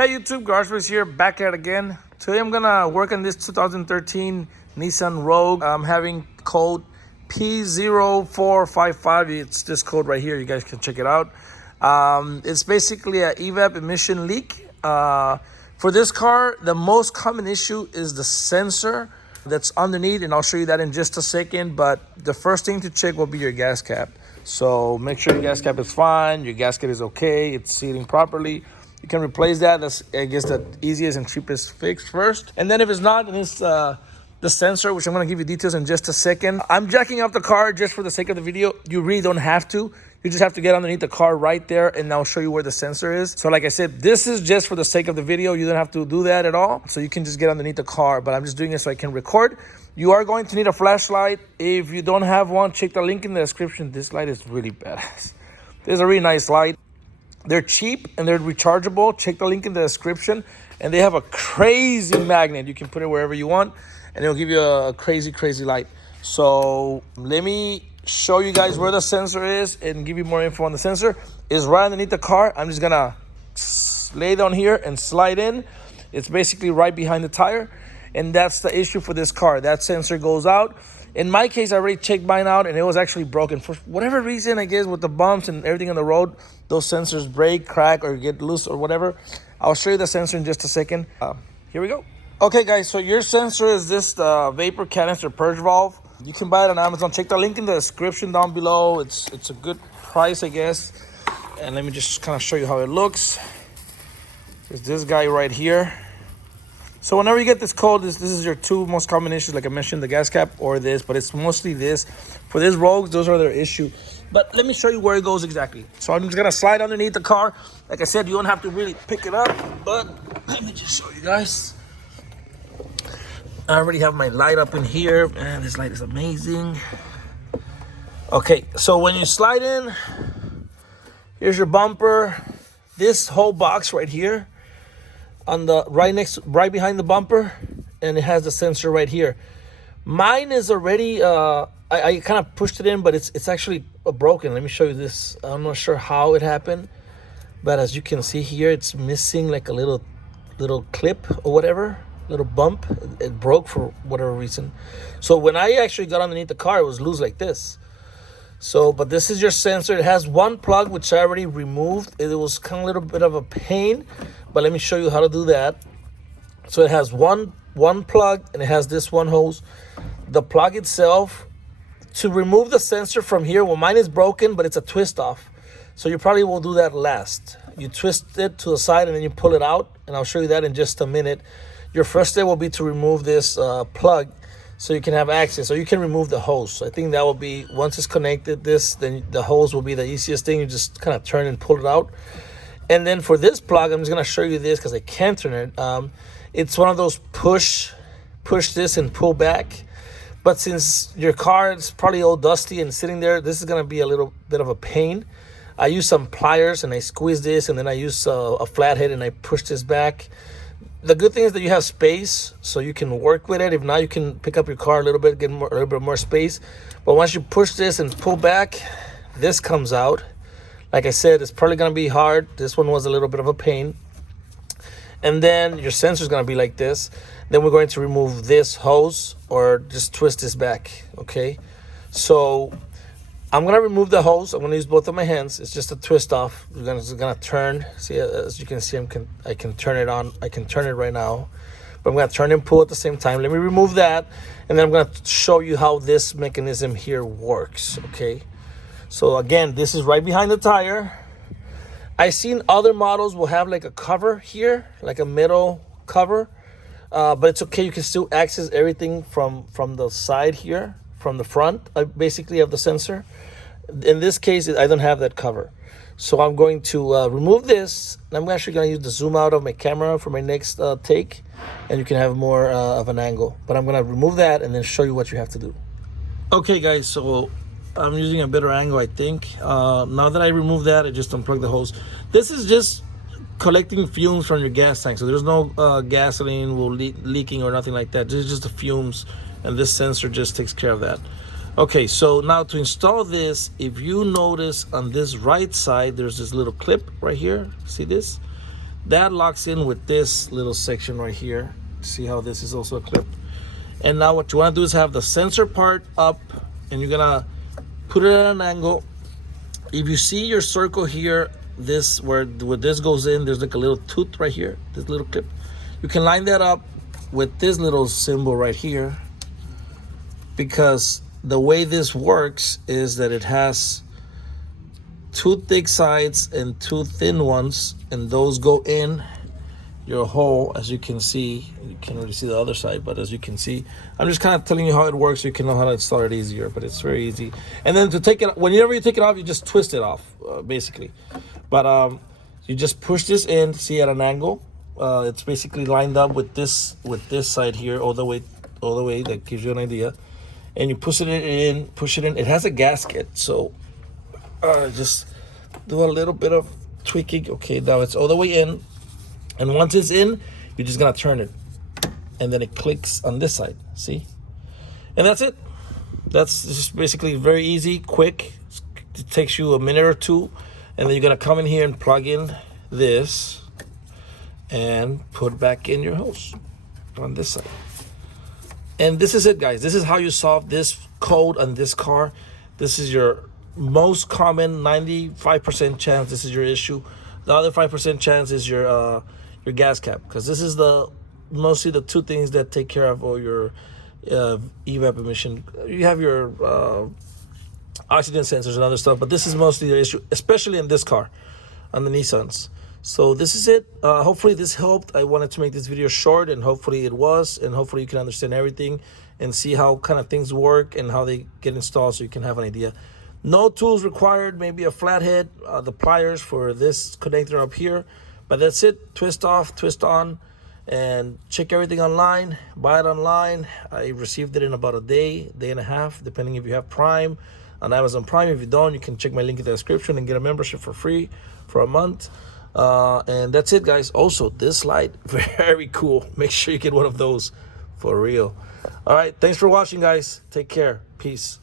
Hey YouTube, GarageBoys here, back at it again. Today I'm gonna work on this 2013 Nissan Rogue. I'm having code P0455. It's this code right here. You guys can check it out. It's basically an evap emission leak. For this car, the most common issue is the sensor that's underneath, and I'll show you that in just a second. But the first thing to check will be your gas cap. So make sure your gas cap is fine, your gasket is okay, it's sealing properly. You can replace that. That's, I guess, the easiest and cheapest fix first. And then if it's not, then it's the sensor, which I'm going to give you details in just a second. I'm jacking up the car just for the sake of the video. You really don't have to. You just have to get underneath the car right there, and I'll show you where the sensor is. So like I said, this is just for the sake of the video. You don't have to do that at all. So you can just get underneath the car, but I'm just doing it so I can record. You are going to need a flashlight. If you don't have one, check the link in the description. This light is really badass. This is a really nice light. They're cheap and they're rechargeable. Check the link in the description. And they have a crazy magnet. You can put it wherever you want, and it'll give you a crazy, crazy light. So let me show you guys where the sensor is and give you more info on the sensor. It's right underneath the car. I'm just gonna lay down here and slide in. It's basically right behind the tire. And that's the issue for this car. That sensor goes out. In my case, I already checked mine out, and it was actually broken. For whatever reason, I guess, with the bumps and everything on the road, those sensors break, crack, or get loose or whatever. I'll show you the sensor in just a second. Here we go. Okay, guys, so your sensor is this vapor canister purge valve. You can buy it on Amazon. Check the link in the description down below. It's a good price, I guess. And let me just kind of show you how it looks. There's this guy right here. So whenever you get this code, this is your two most common issues, like I mentioned, the gas cap or this, but it's mostly this. For this Rogues, those are their issue. But let me show you where it goes exactly. So I'm just gonna slide underneath the car. Like I said, you don't have to really pick it up, but let me just show you guys. I already have my light up in here, and this light is amazing. Okay, so when you slide in, here's your bumper. This whole box right here, on the right behind the bumper, and it has the sensor right here. Mine is already I kind of pushed it in, but it's actually broken. Let me show you this. I'm not sure how it happened, but as you can see here, it's missing like a little clip or whatever, little bump. It broke for whatever reason. So when I actually got underneath the car, it was loose like this. So, but this is your sensor. It has one plug, which I already removed. It was kind of a little bit of a pain, but let me show you how to do that. So it has one plug, and it has this one hose. The plug itself, to remove the sensor from here, well, mine is broken, but it's a twist off. So you probably will do that last. You twist it to the side, and then you pull it out, and I'll show you that in just a minute. Your first step will be to remove this plug, so you can have access, so you can remove the hose. So I think that will be, once it's connected, then the hose will be the easiest thing. You just kind of turn and pull it out. And then for this plug, I'm just gonna show you this because I can't turn it. It's one of those push this and pull back. But since your car is probably all dusty and sitting there, this is gonna be a little bit of a pain. I use some pliers and I squeeze this, and then I use a flathead and I push this back. The good thing is that you have space, so you can work with it. If not, you can pick up your car a little bit, get a little bit more space. But once you push this and pull back, this comes out. Like I said, it's probably gonna be hard. This one was a little bit of a pain. And then your sensor is gonna be like this. Then we're going to remove this hose, or just twist this back, okay? So I'm gonna remove the hose. I'm gonna use both of my hands. It's just a twist off. It's gonna turn. See, as you can see, I can turn it on. I can turn it right now, but I'm gonna turn and pull at the same time. Let me remove that, and then I'm gonna show you how this mechanism here works, okay? So again, this is right behind the tire. I've seen other models will have like a cover here, like a metal cover, but it's okay. You can still access everything from the side here, from the front, basically, of the sensor. In this case, I don't have that cover. So I'm going to remove this, and I'm actually going to use the zoom out of my camera for my next take, and you can have more of an angle. But I'm going to remove that and then show you what you have to do. Okay, guys, so I'm using a better angle, I think. Now that I remove that, I just unplug the hose. This is just collecting fumes from your gas tank. So there's no gasoline leaking or nothing like that. This is just the fumes, and this sensor just takes care of that. Okay, so now to install this, if you notice on this right side, there's this little clip right here. See this? That locks in with this little section right here. See how this is also a clip? And now what you want to do is have the sensor part up, and you're gonna put it at an angle. If you see your circle here, this where this goes in, there's like a little tooth right here, this little clip. You can line that up with this little symbol right here, because the way this works is that it has 2 thick sides and 2 thin ones, and those go in your hole. As you can see, you can't really see the other side, but as you can see, I'm just kind of telling you how it works so you can know how to install it easier, but it's very easy. And then to take it, whenever you take it off, you just twist it off, basically. But you just push this in, see, at an angle. It's basically lined up with this side here all the way. That gives you an idea. And you push it in. It has a gasket, so just do a little bit of tweaking. Okay, now it's all the way in. And once it's in, you're just gonna turn it, and then it clicks on this side, see? And that's it. That's just basically very easy, quick. It takes you a minute or two, and then you're gonna come in here and plug in this and put back in your hose on this side. And this is it, guys. This is how you solve this code on this car. This is your most common 95% chance this is your issue. The other 5% chance is your gas cap, because this is mostly the 2 things that take care of all your evap emission. You have your oxygen sensors and other stuff, but this is mostly the issue, especially in this car, on the Nissans. So this is it. Hopefully this helped. I wanted to make this video short, and hopefully it was, and hopefully you can understand everything and see how kind of things work and how they get installed, so you can have an idea. No tools required, maybe a flathead, the pliers for this connector up here, but that's it. Twist off, twist on, and check everything online. Buy it online. I received it in about a day and a half, depending if you have Prime on Amazon Prime. If you don't, you can check my link in the description and get a membership for free for a month. And that's it, guys. Also, this light, very cool. Make sure you get one of those for real. All right, thanks for watching, guys. Take care. Peace.